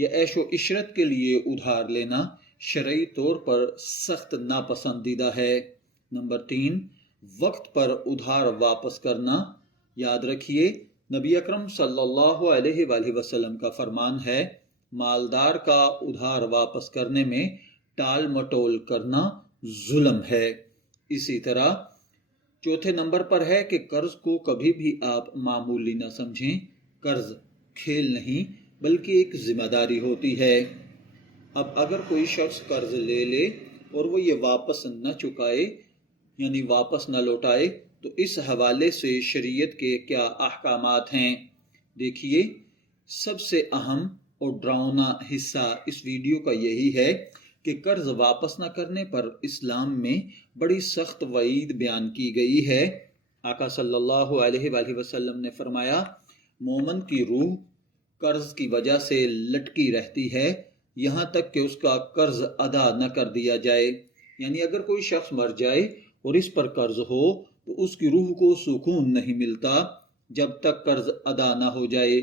یہ عیش و عشرت کے لیے ادھار لینا شرعی طور پر سخت ناپسندیدہ ہے۔ نمبر 3، وقت پر ادھار واپس کرنا۔ یاد رکھیے نبی اکرم صلی اللہ علیہ وآلہ وسلم کا فرمان ہے، مالدار کا ادھار واپس کرنے میں ٹال مٹول کرنا ظلم ہے۔ اسی طرح چوتھے نمبر پر ہے کہ قرض کو کبھی بھی آپ معمولی نہ سمجھیں۔ قرض کھیل نہیں بلکہ ایک ذمہ داری ہوتی ہے۔ اب اگر کوئی شخص قرض لے لے اور وہ یہ واپس نہ چکائے یعنی واپس نہ لوٹائے تو اس حوالے سے شریعت کے کیا احکامات ہیں؟ دیکھیے، سب سے اہم اور ڈراؤنا حصہ اس ویڈیو کا یہی ہے کہ قرض واپس نہ کرنے پر اسلام میں بڑی سخت وعید بیان کی گئی ہے۔ آقا صلی اللہ علیہ وآلہ وسلم نے فرمایا، مومن کی روح قرض کی وجہ سے لٹکی رہتی ہے یہاں تک کہ اس کا قرض ادا نہ کر دیا جائے۔ یعنی اگر کوئی شخص مر جائے اور اس پر قرض ہو تو اس کی روح کو سکون نہیں ملتا جب تک قرض ادا نہ ہو جائے۔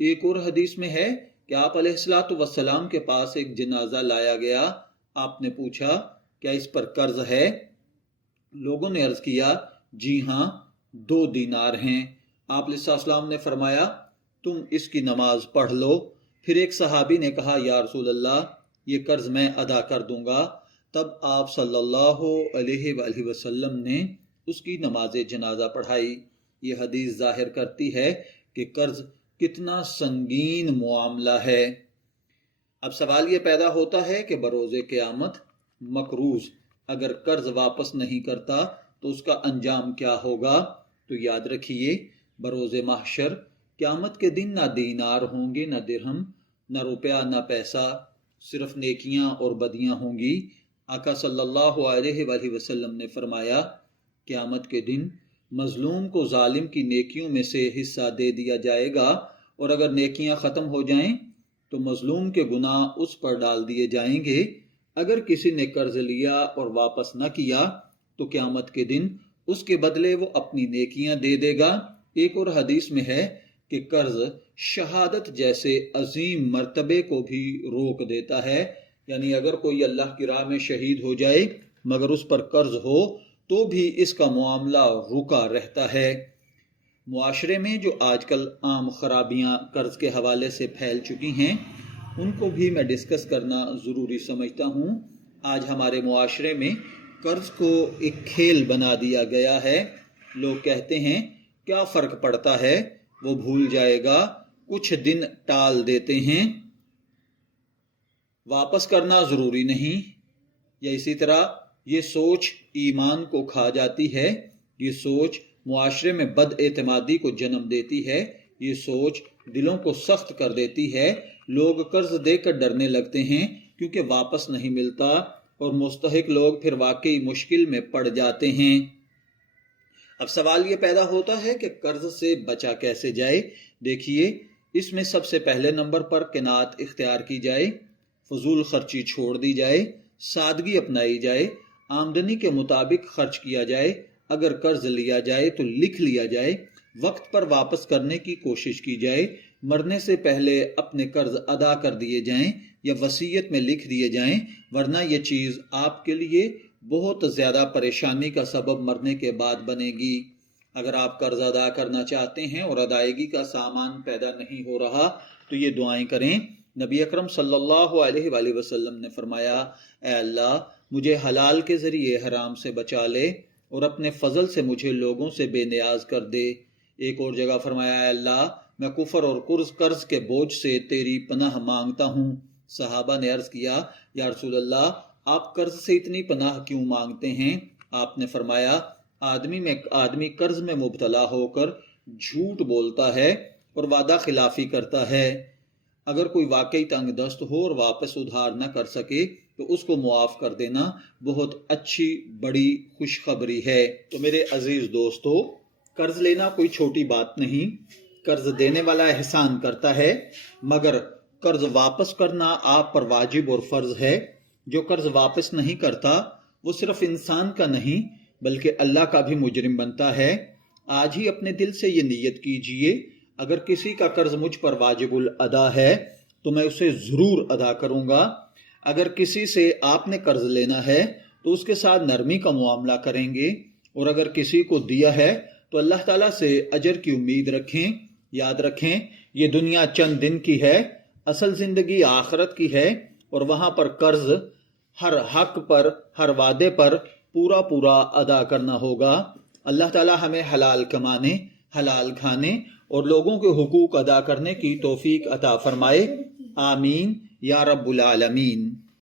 ایک اور حدیث میں ہے کہ آپ علیہ الصلوۃ والسلام کے پاس ایک جنازہ لایا گیا۔ آپ نے پوچھا، کیا اس پر قرض ہے؟ لوگوں نے عرض کیا، جی ہاں 2 دینار ہیں۔ آپ علیہ السلام نے فرمایا، تم اس کی نماز پڑھ لو۔ پھر ایک صحابی نے کہا، یا رسول اللہ یہ قرض میں ادا کر دوں گا۔ تب آپ صلی اللہ علیہ وآلہ وسلم نے اس کی نماز جنازہ پڑھائی۔ یہ حدیث ظاہر کرتی ہے کہ قرض کتنا سنگین معاملہ ہے۔ اب سوال یہ پیدا ہوتا ہے کہ بروز قیامت مقروض اگر قرض واپس نہیں کرتا تو اس کا انجام کیا ہوگا؟ تو یاد رکھیے، بروز محشر قیامت کے دن نہ دینار ہوں گے، نہ درہم، نہ روپیہ، نہ پیسہ، صرف نیکیاں اور بدیاں ہوں گی۔ آقا صلی اللہ علیہ وآلہ وسلم نے فرمایا، قیامت کے دن مظلوم کو ظالم کی نیکیوں میں سے حصہ دے دیا جائے گا، اور اگر نیکیاں ختم ہو جائیں تو مظلوم کے گناہ اس پر ڈال دیے جائیں گے۔ اگر کسی نے قرض لیا اور واپس نہ کیا تو قیامت کے دن اس کے بدلے وہ اپنی نیکیاں دے دے گا۔ ایک اور حدیث میں ہے کہ قرض شہادت جیسے عظیم مرتبے کو بھی روک دیتا ہے۔ یعنی اگر کوئی اللہ کی راہ میں شہید ہو جائے مگر اس پر قرض ہو تو بھی اس کا معاملہ رکا رہتا ہے۔ معاشرے میں جو آج کل عام خرابیاں قرض کے حوالے سے پھیل چکی ہیں ان کو بھی میں ڈسکس کرنا ضروری سمجھتا ہوں۔ آج ہمارے معاشرے میں قرض کو ایک کھیل بنا دیا گیا ہے۔ لوگ کہتے ہیں کیا فرق پڑتا ہے، وہ بھول جائے گا، کچھ دن ٹال دیتے ہیں، واپس کرنا ضروری نہیں۔ یا اسی طرح یہ سوچ ایمان کو کھا جاتی ہے، یہ سوچ معاشرے میں بد اعتمادی کو جنم دیتی ہے، یہ سوچ دلوں کو سخت کر دیتی ہے۔ لوگ قرض دے کر ڈرنے لگتے ہیں کیونکہ واپس نہیں ملتا، اور مستحق لوگ پھر واقعی مشکل میں پڑ جاتے ہیں۔ اب سوال یہ پیدا ہوتا ہے کہ قرض سے بچا کیسے جائے؟ دیکھیے، اس میں سب سے پہلے نمبر پر قناعت اختیار کی جائے، فضول خرچی چھوڑ دی جائے، سادگی اپنائی جائے، آمدنی کے مطابق خرچ کیا جائے، اگر قرض لیا جائے تو لکھ لیا جائے، وقت پر واپس کرنے کی کوشش کی جائے، مرنے سے پہلے اپنے قرض ادا کر دیے جائیں یا وصیت میں لکھ دیے جائیں، ورنہ یہ چیز آپ کے لیے بہت زیادہ پریشانی کا سبب مرنے کے بعد بنے گی۔ اگر آپ قرض ادا کرنا چاہتے ہیں اور ادائیگی کا سامان پیدا نہیں ہو رہا تو یہ دعائیں کریں۔ نبی اکرم صلی اللہ علیہ وآلہ وسلم نے فرمایا، اے اللہ مجھے حلال کے ذریعے حرام سے بچا لے اور اپنے فضل سے مجھے لوگوں سے بے نیاز کر دے۔ ایک اور جگہ فرمایا، اے اللہ میں کفر اور قرض کے بوجھ سے تیری پناہ مانگتا ہوں۔ صحابہ نے عرض کیا، یا رسول اللہ آپ قرض سے اتنی پناہ کیوں مانگتے ہیں؟ آپ نے فرمایا، آدمی قرض میں مبتلا ہو کر جھوٹ بولتا ہے اور وعدہ خلافی کرتا ہے۔ اگر کوئی واقعی تنگ دست ہو اور واپس ادھار نہ کر سکے تو اس کو معاف کر دینا بہت اچھی بڑی خوشخبری ہے۔ تو میرے عزیز دوستو، قرض لینا کوئی چھوٹی بات نہیں۔ قرض دینے والا احسان کرتا ہے، مگر قرض واپس کرنا آپ پر واجب اور فرض ہے۔ جو قرض واپس نہیں کرتا وہ صرف انسان کا نہیں بلکہ اللہ کا بھی مجرم بنتا ہے۔ آج ہی اپنے دل سے یہ نیت کیجئے، اگر کسی کا قرض مجھ پر واجب الادا ہے تو میں اسے ضرور ادا کروں گا۔ اگر کسی سے آپ نے قرض لینا ہے تو اس کے ساتھ نرمی کا معاملہ کریں گے، اور اگر کسی کو دیا ہے تو اللہ تعالیٰ سے اجر کی امید رکھیں۔ یاد رکھیں یہ دنیا چند دن کی ہے، اصل زندگی آخرت کی ہے، اور وہاں پر قرض ہر حق پر، ہر وعدے پر پورا ادا کرنا ہوگا۔ اللہ تعالیٰ ہمیں حلال کمانے، حلال کھانے اور لوگوں کے حقوق ادا کرنے کی توفیق عطا فرمائے۔ آمین یا رب العالمین۔